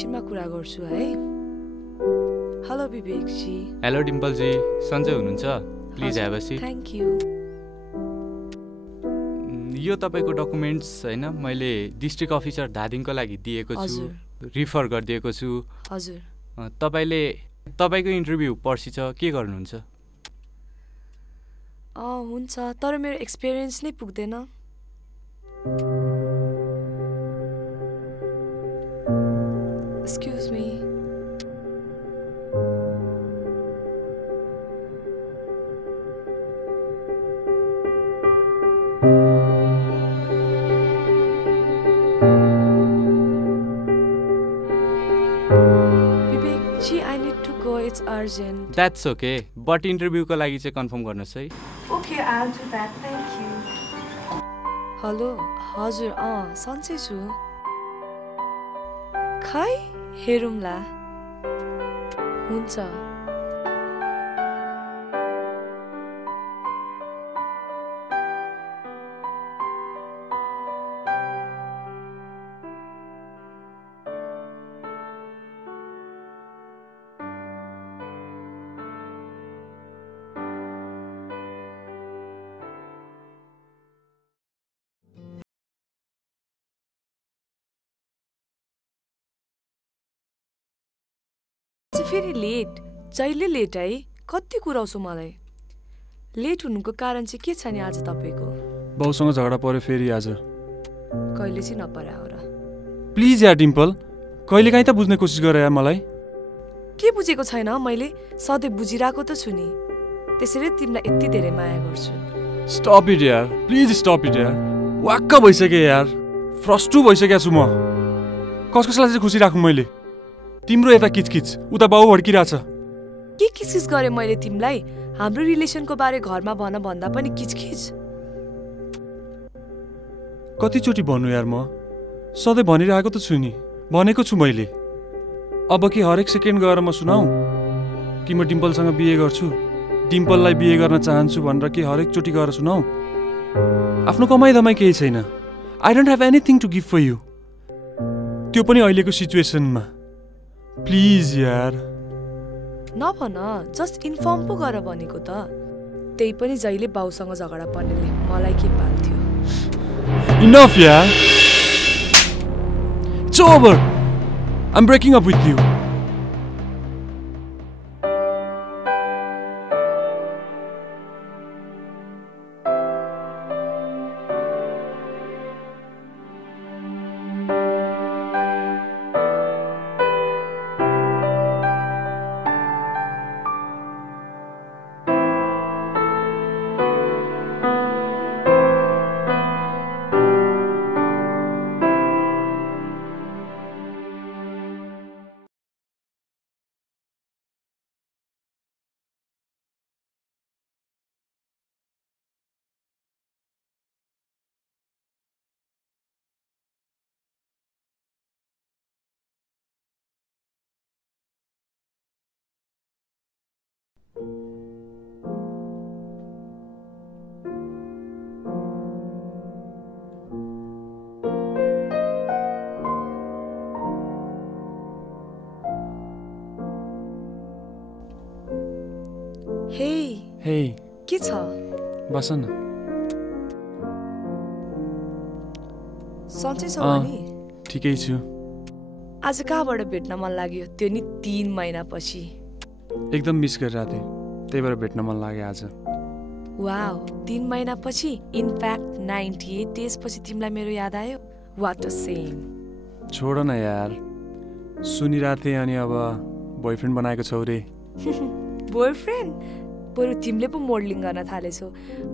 एकछिनमा कुरा गर्छु है। हेलो विवेक जी। हेलो डिम्पल जी, सन्चै हुनुहुन्छ? Please have a seat. Thank you. यो तपाईको डकुमेन्ट्स हैन, मैले डिस्ट्रिक्ट अफिसर धादिङको लागि दिएको छु, रिफर गरिदिएको छु। हजुर। तपाईको इन्टरभ्यू पर्सि छ, के गर्नुहुन्छ? हुन्छ, तर मेरो एक्सपिरियन्स नै पुग्दैन। Excuse me. Vivek ji, I need to go. It's urgent. That's okay. But इन्टरभ्यूको लागि चाहिँ कन्फर्म गर्नुहोस् है। Okay, I'll do that. Thank you. Hello, हजुर, सन्चै छु। खै हेरौँला। हुन्छ। फेरि लेट, जहिले लेट है। कति कुराउँछु मलाई। लेट हुनुको कारण चाहिँ के छ नि आज तपाईँको? बाउसँग झगडा पर्यो फेरि आज। कहिले चाहिँ नपरा हो र? प्लिज यार डिम्पल, कहिले काहीँ त बुझ्ने कोसिस गर यार मलाई। के बुझेको छैन मैले? सधैँ बुझिरहेको त छु नि, त्यसैले तिमीलाई यति धेरै माया गर्छु। स्टप इट यार, प्लिज स्टप इट यार। वाक्क भइसक्यो यार, फ्रस्ट्रु भइसकेको छु म। कसलाई चाहिँ खुसी राखौँ मैले? तिम्रो यता किचकिच, उता बाउ भड्किरहेछ। के किचकिच गरेँ मैले तिमीलाई? हाम्रो रिलेसनको बारे घरमा भन भन्दा पनि किचकिच। कतिचोटि भन्नु यार, म सधैँ भनिरहेको त छु नि, भनेको छु मैले। अब के हरेक सेकेन्ड गएर म सुनाऊ कि म डिम्पलसँग बिहे गर्छु, डिम्पललाई बिहे गर्न चाहन्छु भनेर के हरेकचोटि गएर सुनाऊ? आफ्नो कमाइ धमाइ केही छैन। I don't have anything to give for you, त्यो पनि अहिलेको सिचुएसनमा। प्लिज यार नभन, जस्ट इन्फर्म पो गर भनेको त। त्यही पनि जहिले बाउसँग झगडा पर्नेले मलाई के पाल्थ्यो। इनफ यार, it's over. I'm breaking up with you. हे, के छ? बस न। सन्चै छौ नि? ठिकै छु। आज कहाँबाट भेट्न मन लाग्यो? त्यो नि 3 महिनापछि। एकदम मिस गरिरहेको थिएँ, त्यही भएर भेट्न मन लाग्यो आज। वाउ, 3 महिनापछि, इनफ्याक्ट 98 डेजपछि तिमीलाई मेरो याद आयो? What a shame. छोड न यार, सुनिरहेको थिएँ अनि अब बोयफ्रेन्ड बनाएको छौ रे। बोयफ्रेन्ड? बरु तिमीले पो मोडलिङ गर्न थालेछौ।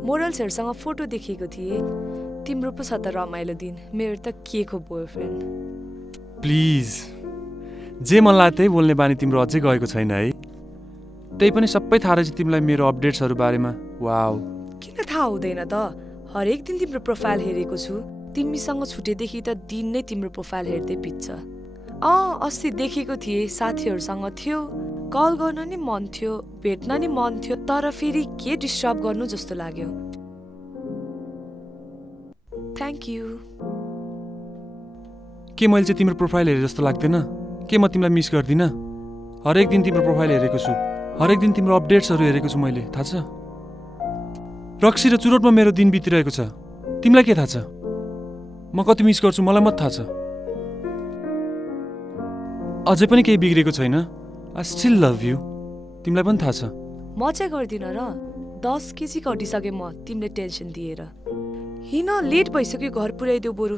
मोडल्सहरूसँग फोटो देखेको थिएँ। तिम्रो पो छ त रमाइलो दिन, मेरो त के को बोयफ्रेन्ड। प्लिज, जे मन लाग्यो त्यही बोल्ने बानी तिम्रो अझै गएको छैन है? त्यही पनि सबै थाहा रहेछ तिमीलाई मेरो अपडेट्सहरू बारेमा। वाउ, किन थाहा हुँदैन त? हरेक दिन तिम्रो प्रोफाइल हेरेको छु। तिमीसँग छुटेदेखि त दिन नै तिम्रो प्रोफाइल हेर्दै बित्छ। अस्ति देखेको थिएँ, साथीहरूसँग थियो, कल गर्न नि मन थियो, भेट्न नि मन थियो, तर फेरि के डिस्टर्ब गर्नु जस्तो लाग्यो। Thank you. के मैले चाहिँ तिम्रो प्रोफाइल हेरे जस्तो लाग्दैन? के म तिमीलाई मिस गर्दिनँ? हरेक दिन तिम्रो प्रोफाइल हेरेको छु, हरेक दिन तिम्रो अपडेट्सहरू हेरेको छु मैले, थाहा छ? रक्सी र चुरोटमा मेरो दिन बितिरहेको छ, तिमीलाई के थाहा छ? म कति मिस गर्छु मलाई मात्र थाहा छ। अझै पनि केही बिग्रेको छैन, आई स्टिल लभ यु, तिमीलाई पनि थाहा छ। म चाहिँ गर्दिनँ र 10 केजी घटिसकेँ म तिमीले टेन्सन दिएर। हिँड लेट भइसक्यो, घर पुर्याइदेऊ बरु।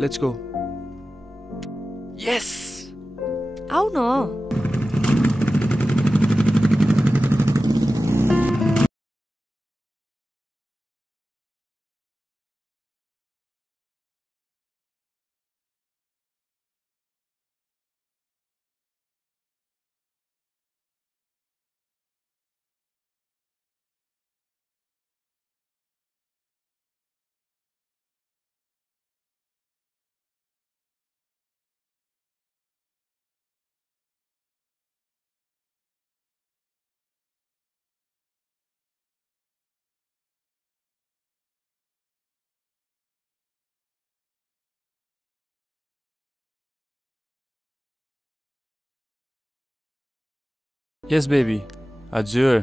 Let's go. यस आऊ न। यस बेबी, हजुर।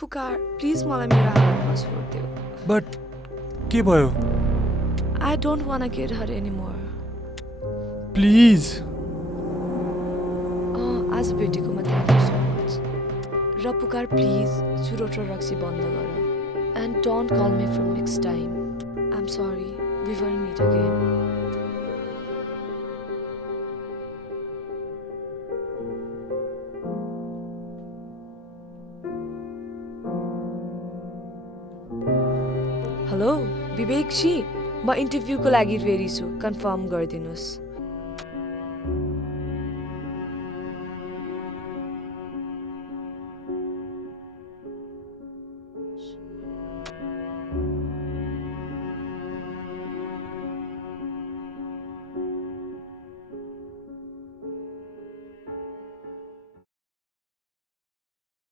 पुकार प्लिज मलाई मेरो आमामा छोडिदेऊ। बट के भयो? I don't want to get her anymore. Please. आज भेटेकोमा थ्याङ्क यू सो मच। र पुकार प्लिज चुरोट र रक्सी बन्द गर। And don't call me from next time. I am sorry, we will meet again. Hello Vivek ji, म इन्टरभ्यूको लागि रेडी छु, कन्फर्म गरिदिनुहोस्।